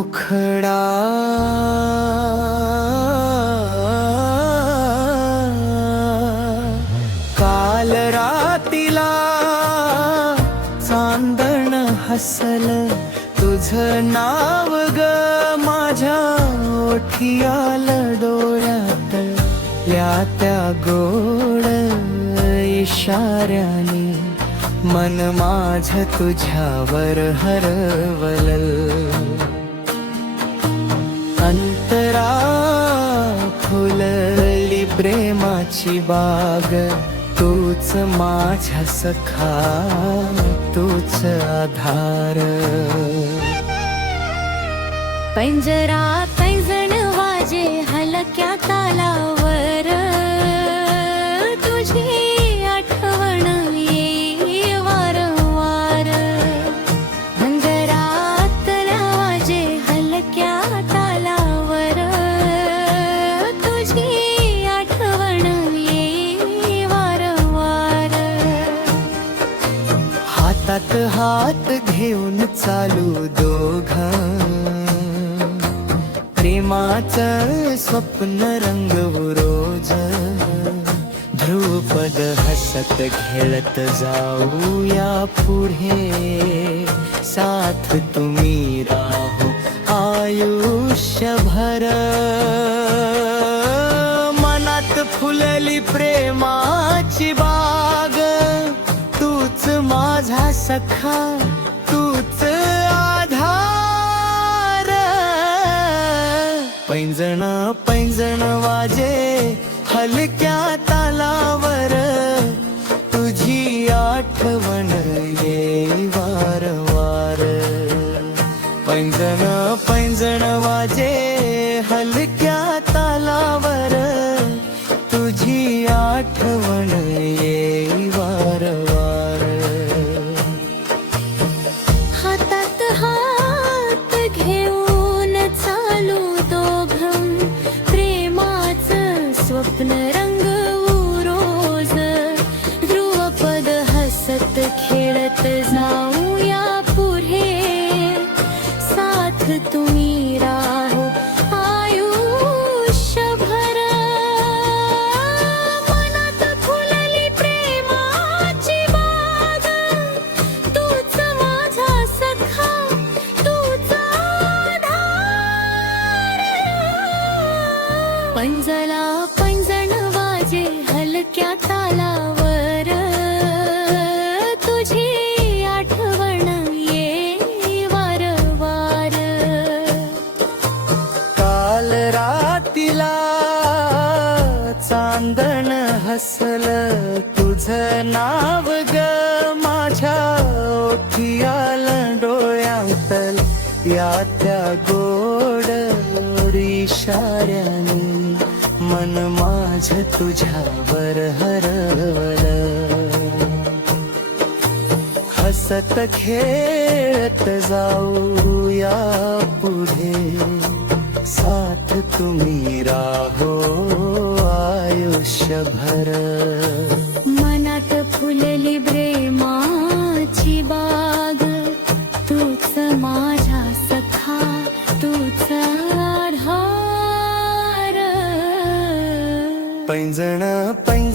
मुखडा काल रातीला चांदण हसल तुझं नाव ग माझ्या ओठी आलं डोळ्यात या त्या गोड इशाऱ्याने मन माझं तुझ्यावर हरवलं अंतरा फुलली प्रेमाची बाग तूच माझ्या सखा तूच आधार पंजरा पैंजण वाजे हलक्या तालावर तुझी आठवण येई वारंवार पंजरातल्या वाजे हलक्या तालावर तुझी आठवण येई वारंवार हातात हात घेऊन चालू दोघं प्रेमाचं स्वप्न रंगवू रोज ध्रुपद हसत खेळत जाऊया पुढे साथ तुम्ही राहू आयुष्यभर मनात फुलली प्रेमाची बाग तूच माझा सखा तूच आधार पैंजण पैंजण वाजे हलक्या तालावर तुझी आठवण येई वारंवार पैंजण पैंजण वाजे हलक्या तालावर तुझी आठवण येई वारंवार हातात हात घेऊन चालू दोघं प्रेमाचं स्वप्न रंगवू रोज ध्रुवपद हसत खेळत जाऊया पुढे साथ तुम्ही राहो आयुष्यभर मनात फुलली प्रेमाची बाग तूच माझा सखा तूच आधार पंजला पैंजण वाजे हलक्या तालावर तुझी आठवण येई वारंवार काल रातीला चांदण हसल तुझं नाव ग माझ्या ओठी आलं डोळ्यातल या त्या गोड इशाऱ्याने मन माझं तुझ्यावर हरवलं हसत खेळत जाऊया पुढे साथ तुम्ही राहो आयुष्यभर मनात फुलली प्रेमाची बाग तूच माझा सखा तूच आधार पैंजण पैंजण